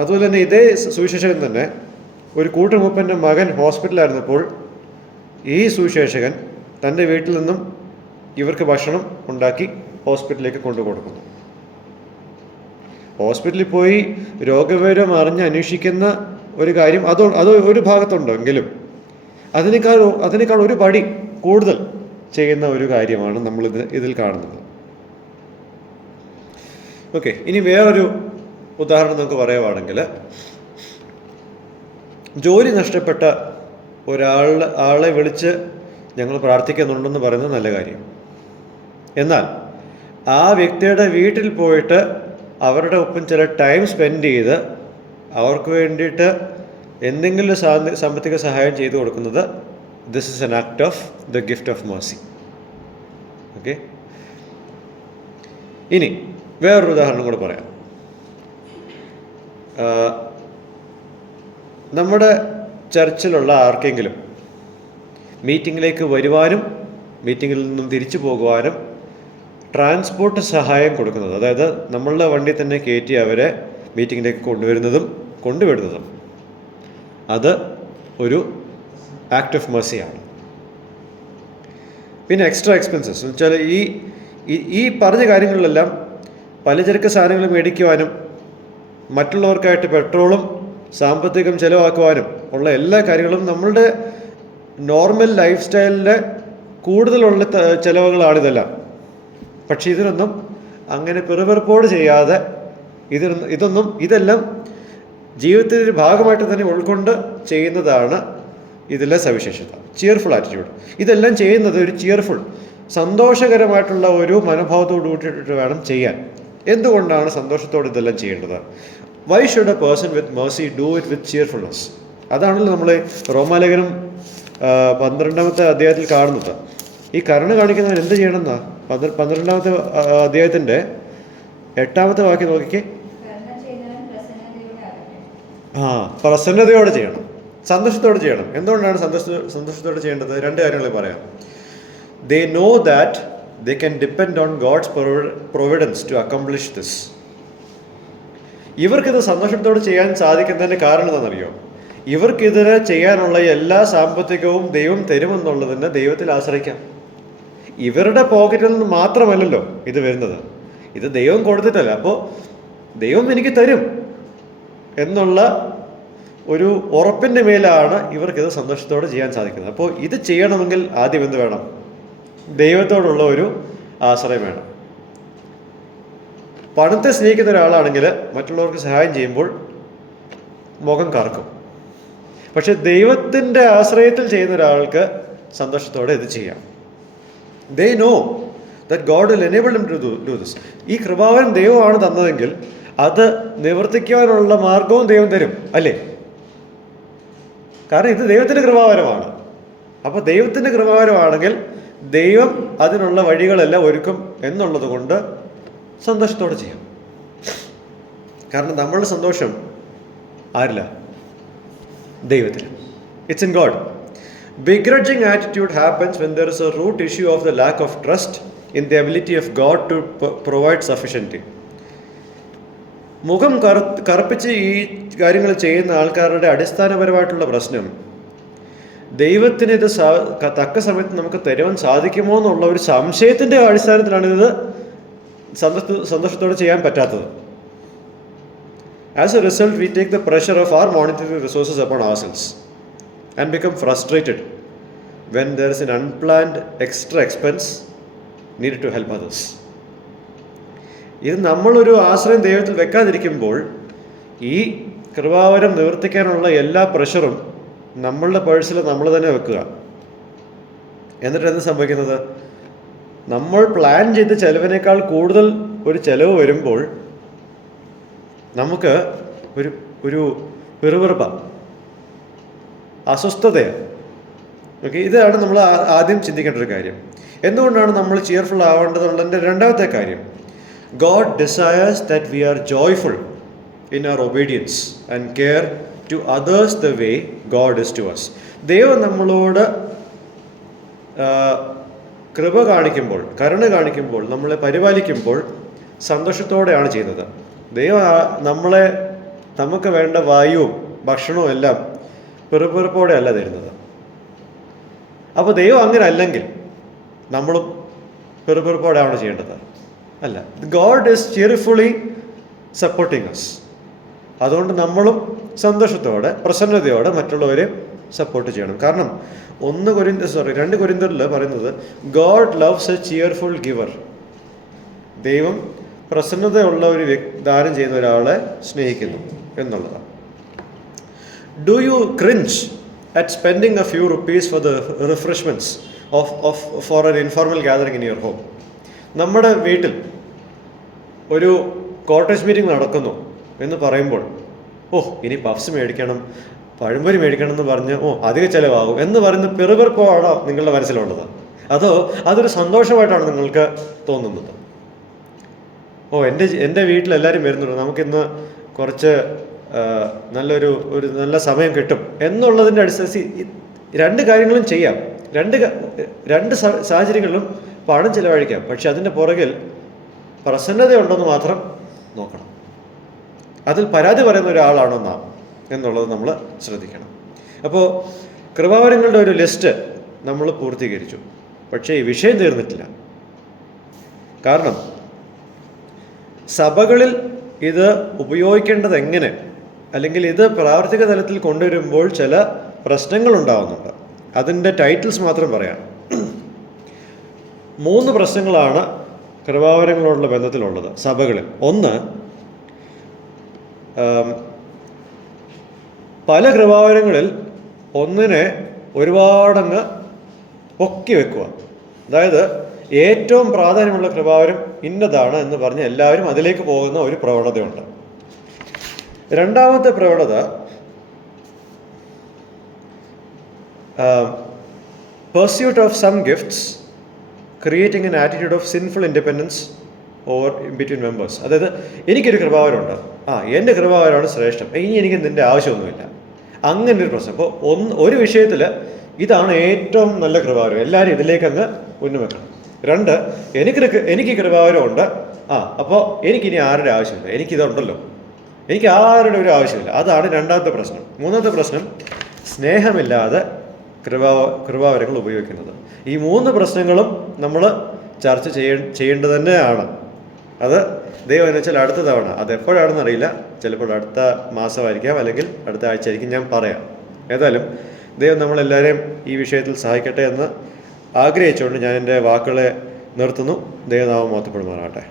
അതുപോലെ തന്നെ ഇതേ സുവിശേഷകൻ തന്നെ ഒരു കൂട്ടുമൂപ്പൻ്റെ മകൻ ഹോസ്പിറ്റലായിരുന്നപ്പോൾ ഈ സുവിശേഷകൻ തൻ്റെ വീട്ടിൽ നിന്നും ഇവർക്ക് ഭക്ഷണം ഉണ്ടാക്കി ഹോസ്പിറ്റലിലേക്ക് കൊണ്ടു കൊടുക്കുന്നു. ഹോസ്പിറ്റലിൽ പോയി രോഗവിവരം അറിഞ്ഞ് അന്വേഷിക്കുന്ന ഒരു കാര്യം അത് ഒരു ഭാഗത്തുണ്ടെങ്കിലും അതിനേക്കാൾ ഒരു പടി കൂടുതൽ ചെയ്യുന്ന ഒരു കാര്യമാണ് നമ്മൾ ഇതിൽ കാണുന്നത്. ഓക്കെ, ഇനി വേറൊരു ഉദാഹരണം നമുക്ക് പറയുവാണെങ്കിൽ, ജോലി നഷ്ടപ്പെട്ട ആളെ വിളിച്ച് ഞങ്ങൾ പ്രാർത്ഥിക്കുന്നുണ്ടെന്ന് പറയുന്നത് നല്ല കാര്യം. എന്നാൽ ആ വ്യക്തിയുടെ വീട്ടിൽ പോയിട്ട് അവരുടെ ഒപ്പം ചില ടൈം സ്പെൻഡ് ചെയ്ത് അവർക്ക് വേണ്ടിയിട്ട് എന്തെങ്കിലും സാമ്പത്തിക സഹായം ചെയ്തു കൊടുക്കുന്നത്, this is an act of the gift of Mercy. Okay, ഇനി വേറൊരു ഉദാഹരണം കൂടെ പറയാം. നമ്മുടെ ചർച്ചിലുള്ള ആർക്കെങ്കിലും മീറ്റിങ്ങിലേക്ക് വരുവാനും മീറ്റിങ്ങിൽ നിന്നും തിരിച്ചു പോകുവാനും ട്രാൻസ്പോർട്ട് സഹായം കൊടുക്കുന്നത്, അതായത് നമ്മളുടെ വണ്ടി തന്നെ കയറ്റി അവരെ മീറ്റിങ്ങിലേക്ക് കൊണ്ടുവിടുന്നതും അത് ഒരു ആക്ട് ഓഫ് മേഴ്സിയാണ്. പിന്നെ എക്സ്ട്രാ എക്സ്പെൻസസ് എന്ന് വെച്ചാൽ ഈ പറഞ്ഞ കാര്യങ്ങളിലെല്ലാം പലചരക്ക് സാധനങ്ങൾ മേടിക്കുവാനും മറ്റുള്ളവർക്കായിട്ട് പെട്രോളും സാമ്പത്തികം ചിലവാക്കുവാനും ഉള്ള എല്ലാ കാര്യങ്ങളും നമ്മളുടെ നോർമൽ ലൈഫ് സ്റ്റൈലിൻ്റെ കൂടുതലുള്ള ചിലവുകളാണിതെല്ലാം. പക്ഷേ ഇതിനൊന്നും അങ്ങനെ പെറുപെറുപ്പോട് ചെയ്യാതെ ഇതെല്ലാം ജീവിതത്തിൻ്റെ ഒരു ഭാഗമായിട്ട് തന്നെ ഉൾക്കൊണ്ട് ചെയ്യുന്നതാണ് ഇതിലെ സവിശേഷത. Cheerful attitude. ഇതെല്ലാം ചെയ്യുന്നത് ഒരു ചിയർഫുൾ, സന്തോഷകരമായിട്ടുള്ള ഒരു മനോഭാവത്തോട് കൂട്ടിയിട്ട് വേണം ചെയ്യാൻ. എന്തുകൊണ്ടാണ് സന്തോഷത്തോടെ ഇതെല്ലാം ചെയ്യേണ്ടത്? Why should A person with Mercy do it with cheerfulness? അതാണല്ലോ നമ്മൾ റോമാലേഖനം 12-ാമത്തെ അധ്യായത്തിൽ കാണുന്നത്. ഈ കരുണ കാണിക്കുന്നവൻ എന്ത് ചെയ്യണമെന്നാ? 12-ാമത്തെ അധ്യായത്തിൻ്റെ 8-ാമത്തെ വാക്യം നോക്കിക്കേ. പ്രസന്നതയോടെ ചെയ്യണം, സന്തോഷത്തോടെ ചെയ്യണം. എന്തുകൊണ്ടാണ് സന്തോഷത്തോടെ ചെയ്യേണ്ടത്? 2 കാര്യങ്ങൾ പറയാം. They know that they can depend on God's providence to accomplish this. ഇവർക്കിത് സന്തോഷത്തോടെ ചെയ്യാൻ സാധിക്കുന്നതിൻ്റെ കാരണം എന്താണെന്നറിയോ? ഇവർക്കിതിന് ചെയ്യാനുള്ള എല്ലാ സാമ്പത്തികവും ദൈവം തരുമെന്നുള്ളതിന് ദൈവത്തിൽ ആശ്രയിക്കാം. ഇവരുടെ പോക്കറ്റിൽ നിന്ന് മാത്രമല്ലല്ലോ ഇത് വരുന്നത്, ഇത് ദൈവം കൊടുത്തിട്ടല്ല. അപ്പോൾ ദൈവം എനിക്ക് തരും എന്നുള്ള ഒരു ഉറപ്പിൻ്റെ മേലാണ് ഇവർക്കിത് സന്തോഷത്തോടെ ചെയ്യാൻ സാധിക്കുന്നത്. അപ്പോൾ ഇത് ചെയ്യണമെങ്കിൽ ആദ്യം എന്ത് വേണം? ദൈവത്തോടുള്ള ഒരു ആശ്രയം വേണം. പണത്തെ സ്നേഹിക്കുന്ന ഒരാളാണെങ്കിൽ മറ്റുള്ളവർക്ക് സഹായം ചെയ്യുമ്പോൾ മുഖം കറക്കും. പക്ഷെ ദൈവത്തിൻ്റെ ആശ്രയത്തിൽ ചെയ്യുന്ന ഒരാൾക്ക് സന്തോഷത്തോടെ ഇത് ചെയ്യാം. They know that God will enable them to do this. ഈ കൃപാവൻ ദൈവമാണ് തന്നതെങ്കിൽ അത് നിവർത്തിക്കുവാനുള്ള മാർഗവും ദൈവം തരും, അല്ലേ? കാരണം ഇത് ദൈവത്തിൻ്റെ കൃപാവരമാണ്. അപ്പോൾ ദൈവത്തിൻ്റെ കൃപാവരമാണെങ്കിൽ ദൈവം അതിനുള്ള വഴികളെല്ലാം ഒരുക്കും എന്നുള്ളത് കൊണ്ട് സന്തോഷത്തോടെ ചെയ്യാം. കാരണം നമ്മളുടെ സന്തോഷം ആരില്ല? ദൈവത്തിൽ. It's in God. Begrudging attitude happens when there is a root issue of the lack of trust in the ability of God to provide sufficiently. മുഖം കറുപ്പിച്ച് ഈ കാര്യങ്ങൾ ചെയ്യുന്ന ആൾക്കാരുടെ അടിസ്ഥാനപരമായിട്ടുള്ള പ്രശ്നം, ദൈവത്തിന് ഇത് തക്ക സമയത്ത് നമുക്ക് തരുവാൻ സാധിക്കുമോ എന്നുള്ള ഒരു സംശയത്തിൻ്റെ അടിസ്ഥാനത്തിലാണ് ഇത് സന്തോഷത്തോടെ ചെയ്യാൻ പറ്റാത്തത്. As a result, we take the pressure of our monetary resources upon ourselves and become frustrated when there is an unplanned extra expense needed to help others. ഇത് നമ്മളൊരു ആശ്രയം ദൈവത്തിൽ വെക്കാതിരിക്കുമ്പോൾ ഈ കൃപാവരം നിവർത്തിക്കാനുള്ള എല്ലാ പ്രഷറും നമ്മളുടെ പേഴ്സിൽ നമ്മൾ തന്നെ വെക്കുക. എന്നിട്ട് എന്ത് സംഭവിക്കുന്നത്? നമ്മൾ പ്ലാൻ ചെയ്ത ചിലവിനേക്കാൾ കൂടുതൽ ഒരു ചിലവ് വരുമ്പോൾ നമുക്ക് ഒരു പിറുപിറുപ്പാണ്, അസ്വസ്ഥതയാണ്. ഓക്കെ, ഇതാണ് നമ്മൾ ആദ്യം ചിന്തിക്കേണ്ട ഒരു കാര്യം. എന്തുകൊണ്ടാണ് നമ്മൾ ചിയർഫുൾ ആവേണ്ടതുള്ളതിൻ്റെ രണ്ടാമത്തെ കാര്യം, God desires that we are joyful in our obedience and care to others the way God is to us. ദൈവം നമ്മളോട് കൃപ കാണിക്കുമ്പോൾ, കരുണ കാണിക്കുമ്പോൾ, നമ്മളെ പരിപാലിക്കുമ്പോൾ സന്തോഷത്തോടെയാണ് ചെയ്യുന്നത്. ദൈവം നമുക്ക് വേണ്ട വായുവും ഭക്ഷണവും എല്ലാം പെറുപെറുപ്പോടെ അല്ല തരുന്നത്. അപ്പോൾ ദൈവം അങ്ങനെ അല്ലെങ്കിൽ നമ്മളും പെറുപെറുപ്പോടെയാണ് ചെയ്യേണ്ടത്? അല്ല. God is cheerfully supporting us. അതുകൊണ്ട് നമ്മളും സന്തോഷത്തോടെ പ്രസന്നതയോടെ മറ്റുള്ളവരെ സപ്പോർട്ട് ചെയ്യണം. കാരണം 2 കൊരിന്ത്യരിൽ പറയുന്നത് God loves A cheerful giver. ദൈവം പ്രസന്നതയുള്ള ഒരു ദാനം ചെയ്യുന്ന ഒരാളെ സ്നേഹിക്കുന്നു എന്നുള്ളതാണ്. Do you cringe at spending a few rupees for the refreshments for an informal gathering in your home? നമ്മുടെ വീട്ടിൽ ഒരു കോട്ടേജ് മീറ്റിംഗ് നടക്കുന്നു എന്ന് പറയുമ്പോൾ, ഇനി പഫ്സ് മേടിക്കണം, പഴംപൊരി മേടിക്കണം എന്ന് പറഞ്ഞ് അധിക ചിലവാകും എന്ന് പറയുന്ന പെറുപെറുപ്പാണോ നിങ്ങളുടെ മനസ്സിലുള്ളത്? അതോ അതൊരു സന്തോഷമായിട്ടാണ് നിങ്ങൾക്ക് തോന്നുന്നത്? എൻ്റെ വീട്ടിലെല്ലാവരും വരുന്നുണ്ട്, നമുക്കിന്ന് കുറച്ച് നല്ല സമയം കിട്ടും എന്നുള്ളതിൻ്റെ അടിസ്ഥാനത്തിൽ 2 കാര്യങ്ങളും ചെയ്യാം. രണ്ട് സാഹചര്യങ്ങളിലും പണം ചിലവഴിക്കാം. പക്ഷെ അതിൻ്റെ പുറകിൽ പ്രസന്നതയുണ്ടെന്ന് മാത്രം നോക്കണം. അതിൽ പരാതി പറയുന്ന ഒരാളാണോ നാം എന്നുള്ളത് നമ്മൾ ശ്രദ്ധിക്കണം. അപ്പോൾ കൃപാവരങ്ങളുടെ ഒരു ലിസ്റ്റ് നമ്മൾ പൂർത്തീകരിച്ചു. പക്ഷേ ഈ വിഷയം തീർന്നിട്ടില്ല. കാരണം സഭകളിൽ ഇത് ഉപയോഗിക്കേണ്ടത് എങ്ങനെ, അല്ലെങ്കിൽ ഇത് പ്രാവർത്തിക തലത്തിൽ കൊണ്ടുവരുമ്പോൾ ചില പ്രശ്നങ്ങൾ ഉണ്ടാകുന്നുണ്ട്. അതിൻ്റെ ടൈറ്റിൽസ് മാത്രം പറയാം. 3 പ്രശ്നങ്ങളാണ് കൃപാവരങ്ങളോടുള്ള ബന്ധത്തിലുള്ളത് സഭകളിൽ. ഒന്ന്, പല കൃപാവരങ്ങളിൽ ഒന്നിനെ ഒരുപാടങ്ങ് പൊക്കി വെക്കുക. അതായത് ഏറ്റവും പ്രാധാന്യമുള്ള കൃപാവരം ഇന്നതാണ് എന്ന് പറഞ്ഞ് എല്ലാവരും അതിലേക്ക് പോകുന്ന ഒരു പ്രവണതയുണ്ട്. രണ്ടാമത്തെ പ്രവണത pursuit of some gifts creating an attitude of sinful independence over between members. അതായത് എനിക്കൊരു കൃപാവരമുണ്ട്, എൻ്റെ കൃപാവരമാണ് ശ്രേഷ്ഠം, ഇനി എനിക്ക് നിൻ്റെ ആവശ്യമൊന്നുമില്ല, അങ്ങനെ ഒരു പ്രശ്നം. അപ്പോൾ ഒരു വിഷയത്തിൽ ഇതാണ് ഏറ്റവും നല്ല കൃപാവരം, എല്ലാവരും ഇതിലേക്ക് അങ്ങ് ഉന്നമിക്കണം. 2, എനിക്ക് കൃപാവരമുണ്ട്, അപ്പോൾ എനിക്കിനി ആരുടെ ആവശ്യമില്ല, എനിക്കിതുണ്ടല്ലോ, എനിക്ക് ആരുടെ ഒരു ആവശ്യമില്ല. അതാണ് രണ്ടാമത്തെ പ്രശ്നം. മൂന്നാമത്തെ പ്രശ്നം, സ്നേഹമില്ലാതെ കൃപാവരങ്ങൾ ഉപയോഗിക്കുന്നത്. ഈ 3 പ്രശ്നങ്ങളും നമ്മൾ ചർച്ച ചെയ്യേണ്ടത് തന്നെയാണ്. അത് ദൈവം എന്ന് വെച്ചാൽ അടുത്ത തവണ, അതെപ്പോഴാണെന്ന് അറിയില്ല, ചിലപ്പോൾ അടുത്ത മാസമായിരിക്കാം, അല്ലെങ്കിൽ അടുത്ത ആഴ്ച ആയിരിക്കും, ഞാൻ പറയാം. ഏതായാലും ദൈവം നമ്മളെല്ലാവരെയും ഈ വിഷയത്തിൽ സഹായിക്കട്ടെ എന്ന് ആഗ്രഹിച്ചുകൊണ്ട് ഞാൻ എൻ്റെ വാക്കുകളെ നിർത്തുന്നു. ദൈവനാമം മഹത്വപ്പെടുമാറാകട്ടെ.